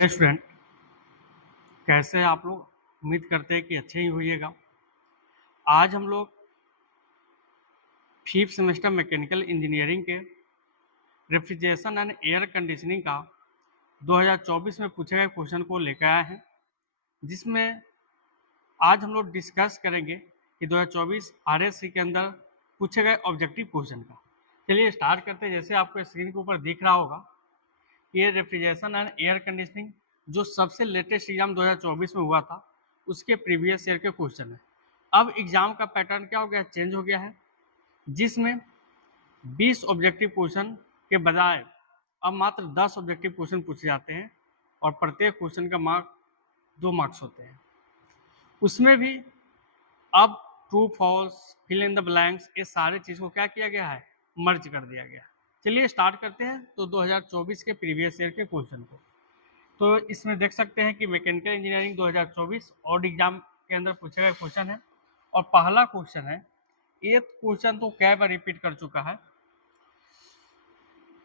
Dear student, कैसे हैं आप लोग? उम्मीद करते हैं कि अच्छे ही होइएगा। आज हम लोग 5th सेमेस्टर मैकेनिकल इंजीनियरिंग के रेफ्रिजरेशन एंड एयर कंडीशनिंग का 2024 में पूछे गए क्वेश्चन को लेकर आए हैं, जिसमें आज हम लोग डिस्कस करेंगे कि 2024 आरएससी के अंदर पूछे गए ऑब्जेक्टिव क्वेश्चन का। चलिए स्टार्ट करते हैं। जैसे आपको स्क्रीन के ऊपर दिख रहा होगा, ये रेफ्रिजरेशन एंड एयर कंडीशनिंग जो सबसे लेटेस्ट एग्जाम 2024 में हुआ था, उसके प्रीवियस ईयर के क्वेश्चन है। अब एग्जाम का पैटर्न क्या हो गया, चेंज हो गया है, जिसमें 20 ऑब्जेक्टिव क्वेश्चन के बजाय अब मात्र 10 ऑब्जेक्टिव क्वेश्चन पूछे जाते हैं और प्रत्येक क्वेश्चन का मार्क 2 मार्क्स होते हैं। उसमें भी अब true false, fill in the blanks, ये सारे चीज़ को क्या किया गया है, मर्ज कर दिया गया है। चलिए स्टार्ट करते हैं तो 2024 के प्रीवियस ईयर के क्वेश्चन को। तो इसमें देख सकते हैं कि मैकेनिकल इंजीनियरिंग 2024 और एग्जाम के अंदर पूछे गए क्वेश्चन है। और पहला क्वेश्चन है, ये क्वेश्चन तो कई बार रिपीट कर चुका है।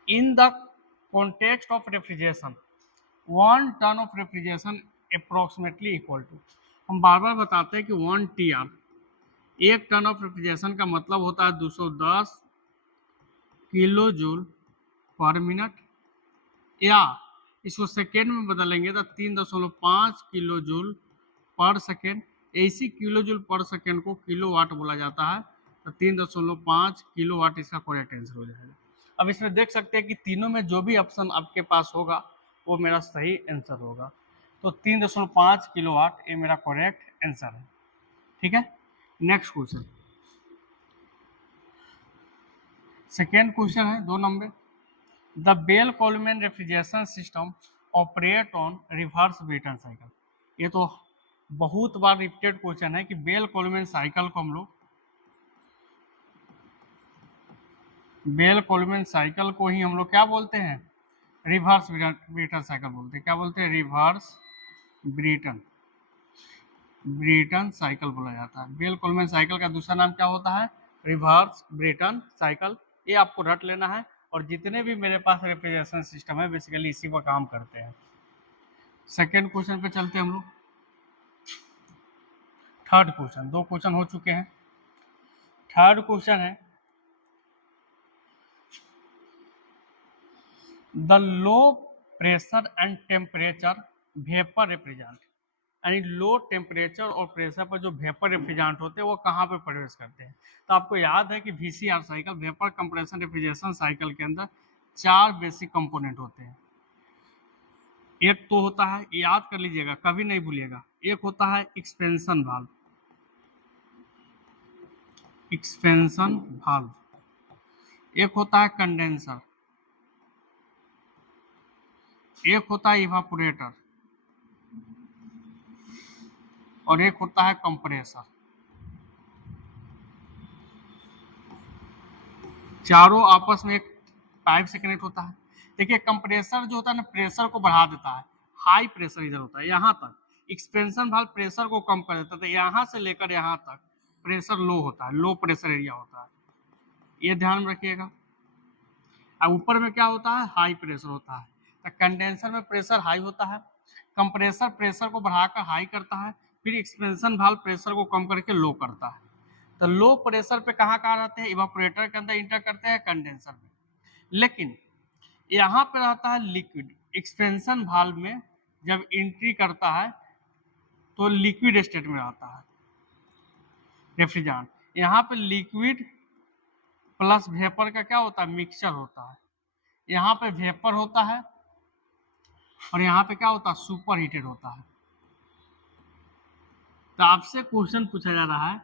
In the context of refrigeration 1 ton of refrigeration approximately equal to, हम बार बार बताते हैं कि 1 TR, 1 टन ऑफ रेफ्रिजरेशन का मतलब होता है 210 किलो जूल पर मिनट, या इसको सेकेंड में बदलेंगे तो 3.5 किलो जूल पर सेकेंड। इसी किलो जूल पर सेकेंड को किलो वाट बोला जाता है, तो 3.5 किलो वाट इसका करेक्ट आंसर हो जाएगा। अब इसमें देख सकते हैं कि तीनों में जो भी ऑप्शन आपके पास होगा वो मेरा सही आंसर होगा। तो 3.5 किलो वाट ये मेरा करेक्ट आंसर है। ठीक है, नेक्स्ट क्वेश्चन, सेकेंड क्वेश्चन है 2 number. The Bell Coleman refrigeration system operate on reverse Brayton cycle. ये तो बहुत बार रिपीटेड क्वेश्चन है कि बेल कोलमैन साइकिल को हम लोग, बेल कोलमैन साइकिल को ही हम लोग क्या बोलते हैं, रिवर्स ब्रेटन साइकिल बोलते हैं। क्या बोलते हैं? रिवर्स ब्रेटन साइकिल बोला जाता है। बेल कोलमैन साइकिल का दूसरा नाम क्या होता है? Reverse Brayton cycle. ये आपको रट लेना है। और जितने भी मेरे पास रेफ्रिजरेशन सिस्टम है बेसिकली इसी पर काम करते हैं। सेकेंड क्वेश्चन पे चलते हैं हम लोग। थर्ड क्वेश्चन, 2 क्वेश्चन हो चुके हैं। थर्ड क्वेश्चन है, the low pressure and temperature vapour refrigerant, यानी लो टेम्परेचर और प्रेशर पर जो वेपर रेफ्रिजरेंट होते हैं वो कहाँ पे प्रवेश करते हैं। तो आपको याद है कि VCR cycle, vapour compression refrigeration cycle के अंदर 4 बेसिक कंपोनेंट होते हैं। एक तो होता है, याद कर लीजिएगा, कभी नहीं भूलिएगा, एक होता है एक्सपेंशन वाल्व, एक होता है कंडेंसर, एक होता है इवापोरेटर, और एक होता है कंप्रेसर। चारों आपस में एक पाइप से कनेक्ट होता है। देखिए कंप्रेसर जो होता है ना, प्रेशर को बढ़ा देता है, हाई प्रेशर इधर होता है यहाँ तक। एक्सपेंशन वाल्व प्रेशर को कम कर देता है, तो यहाँ से लेकर यहाँ तक प्रेशर लो होता है, लो प्रेशर एरिया होता है, ये ध्यान में रखिएगा। अब ऊपर में क्या होता है? हाई प्रेशर होता है। तो कंडेंसर में प्रेशर हाई होता है, कंप्रेसर प्रेशर को बढ़ाकर हाई करता है, फिर एक्सपेंशन वाल्व प्रेशर को कम करके लो करता है। तो लो प्रेशर पे कहाँ रहते हैं? इवापोरेटर के अंदर इंटर करते हैं, कंडेंसर में। लेकिन यहाँ पे रहता है लिक्विड, एक्सपेंशन वाल्व में जब एंट्री करता है तो लिक्विड स्टेट में रहता है रेफ्रिजरेंट। यहाँ पे लिक्विड प्लस वेपर का क्या होता है? मिक्सचर होता है। यहाँ पे वेपर होता है और यहाँ पे क्या होता है? सुपर हीटेड होता है। तो आपसे क्वेश्चन पूछा जा रहा है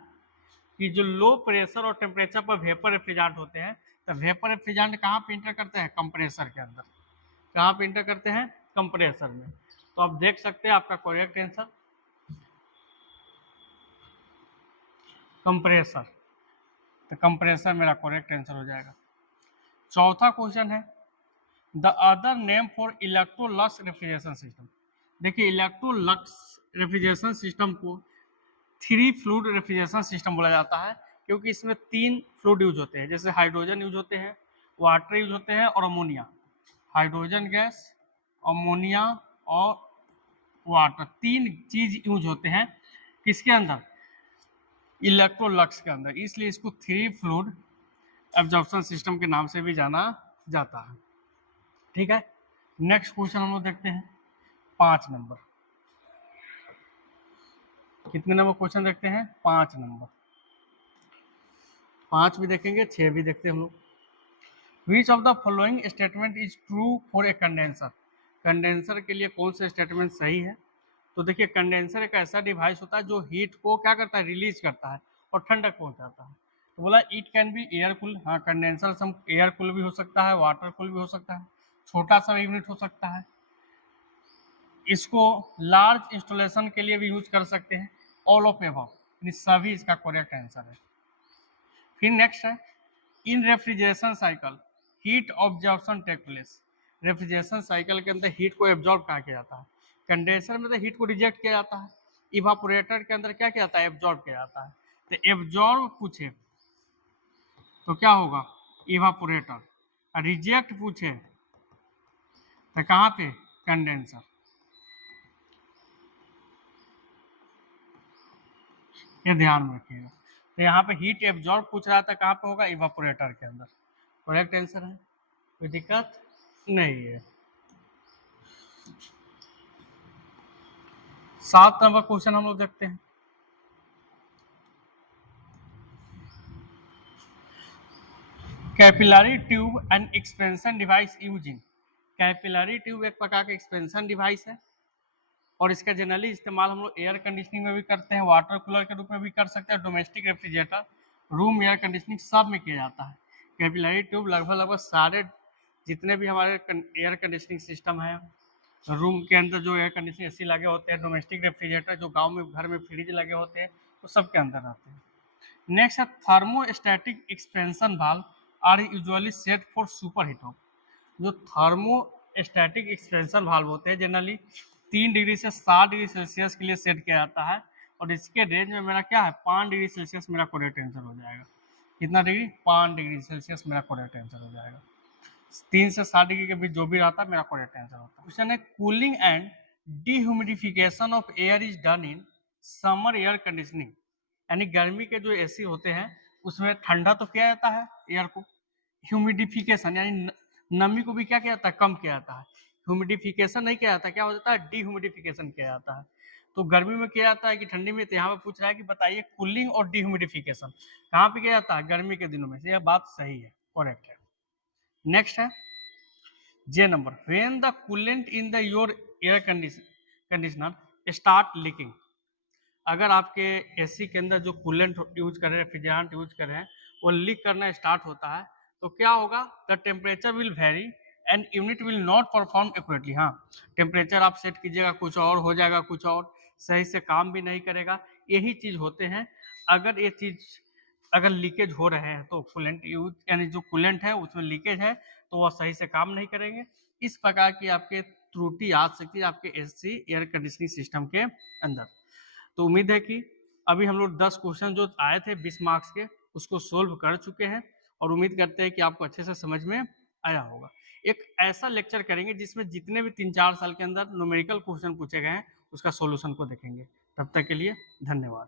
कि जो लो प्रेशर और टेम्परेचर पर वेपर रेफ्रिजरेंट होते हैं, तो वेपर रेफ्रिजरेंट कहाँ पे इंटर करते हैं? कंप्रेसर के अंदर। कहाँ पे इंटर करते हैं? कंप्रेसर में। तो आप देख सकते हैं आपका करेक्ट आंसर कंप्रेसर, तो कंप्रेसर मेरा करेक्ट आंसर हो जाएगा। चौथा क्वेश्चन है, the other name for Electrolux refrigeration system. देखिए इलेक्ट्रोलक्स रेफ्रिजरेशन सिस्टम को 3 फ्लूइड रेफ्रिजरेशन सिस्टम बोला जाता है, क्योंकि इसमें 3 फ्लूइड यूज होते हैं। जैसे हाइड्रोजन यूज होते हैं, वाटर यूज होते हैं और अमोनिया। हाइड्रोजन गैस, अमोनिया और वाटर, तीन चीज यूज होते हैं किसके अंदर, इलेक्ट्रोलक्स के अंदर, इसलिए इसको थ्री फ्लूइड एब्जॉर्प्शन सिस्टम के नाम से भी जाना जाता है। ठीक है, नेक्स्ट क्वेश्चन हम लोग देखते हैं 5 नंबर। कितने नंबर क्वेश्चन देखते हैं, 5 नंबर, 5 भी देखेंगे 6 भी देखते हैं हम लोग। Which of the following statement is true for a condenser, condenser के लिए कौन सा स्टेटमेंट सही है। तो देखिए कंडेंसर एक ऐसा डिवाइस होता है जो हीट को क्या करता है, रिलीज करता है और ठंडक पहुंचाता है। तो बोला it can be air cool, हाँ कंडेंसर सम एयर कूल भी हो सकता है, वाटर कूल भी हो सकता है, छोटा सा यूनिट हो सकता है। इसको लार्ज इंस्टॉलेशन के लिए भी यूज कर सकते हैं, ऑल ऑफ एबव, सभी इसका करेक्ट आंसर है। फिर नेक्स्ट है, in refrigeration cycle heat absorption take place, refrigeration cycle के अंदर हीट को एब्जॉर्ब कहाँ किया जाता है, कंडेंसर में तो हीट को रिजेक्ट किया जाता है, इवापोरेटर के अंदर क्या किया जाता है, एब्जॉर्ब किया जाता है। तो एब्जॉर्ब पूछे तो क्या होगा, इवापोरेटर, रिजेक्ट पूछे तो कहाँ पे, कंडेंसर। ये ध्यान में रखिएगा। तो यहाँ पे हीट एब्जॉर्ब पूछ रहा था, कहाँ पे होगा, इवापोरेटर के अंदर, करेक्ट आंसर है, कोई दिक्कत नहीं है। 7 नंबर क्वेश्चन हम लोग देखते हैं। Capillary tube and expansion device using, capillary tube एक प्रकार का एक्सपेंशन डिवाइस है और इसका जनरली इस्तेमाल हम लोग एयर कंडीशनिंग में भी करते हैं, वाटर कूलर के रूप में भी कर सकते हैं, domestic refrigerator, room air conditioning सब में किया जाता है। कैपिलरी ट्यूब लगभग सारे जितने भी हमारे एयर कंडीशनिंग सिस्टम है, रूम के अंदर जो एयर कंडीशनिंग एसी लगे होते हैं, डोमेस्टिक रेफ्रिजरेटर जो गांव में घर में फ्रिज लगे होते हैं, वो सब के अंदर आते हैं। नेक्स्ट है thermostatic expansion valve are usually set for super heater, जो थर्मोस्टैटिक एक्सपेंशन वाल्व होते हैं जनरली 3 डिग्री से 7 डिग्री सेल्सियस के लिए सेट किया जाता है और इसके रेंज में मेरा क्या है, 5 डिग्री सेल्सियस मेरा करेक्ट आंसर हो जाएगा। कितना डिग्री, 5 डिग्री सेल्सियस मेरा करेक्ट आंसर हो जाएगा। 3 से 7 डिग्री के बीच जो भी रहता है मेरा करेक्ट आंसर होता है। क्वेश्चन है, cooling and dehumidification of air is done in summer air conditioning, यानी गर्मी के जो एसी होते हैं उसमें ठंडा तो किया जाता है एयर को, ह्यूमिडिफिकेशन यानी नमी को भी क्या किया जाता है, कम किया जाता है। ह्यूमिडिफिकेशन नहीं किया जाता, क्या हो जाता है, डिह्यूमिडिफिकेशन किया जाता है। तो गर्मी में किया जाता है कि ठंडी में, तो यहाँ पे पूछ रहा है कि बताइए कूलिंग और डिह्यूमिडिफिकेशन कहाँ पे किया जाता है, गर्मी के दिनों में। यह बात सही है, करेक्ट है। नेक्स्ट है J number, when the coolant in the your air conditioner start leaking, अगर आपके एसी के अंदर जो कूलेंट यूज कर रहे हैं, रेफ्रिजरेंट यूज कर रहे हैं, वो लीक करना स्टार्ट होता है तो क्या होगा, the temperature will very and unit will not perform accurately. हाँ, टेम्परेचर आप सेट कीजिएगा कुछ और हो जाएगा, कुछ और सही से काम भी नहीं करेगा। यही चीज होते हैं, अगर ये चीज अगर लीकेज हो रहे हैं तो कूलेंट यूज यानी जो कूलेंट है उसमें लीकेज है तो वह सही से काम नहीं करेंगे। इस प्रकार की आपके त्रुटि आ सकती है आपके एसी एयर कंडीशनिंग सिस्टम के अंदर। तो उम्मीद है कि अभी हम लोग 10 क्वेश्चन जो आए थे 20 मार्क्स के उसको सोल्व कर चुके हैं और उम्मीद करते हैं कि आपको अच्छे से समझ में आया होगा। एक ऐसा लेक्चर करेंगे जिसमें जितने भी 3-4 साल के अंदर न्यूमेरिकल क्वेश्चन पूछे गए हैं उसका सॉल्यूशन को देखेंगे। तब तक के लिए धन्यवाद।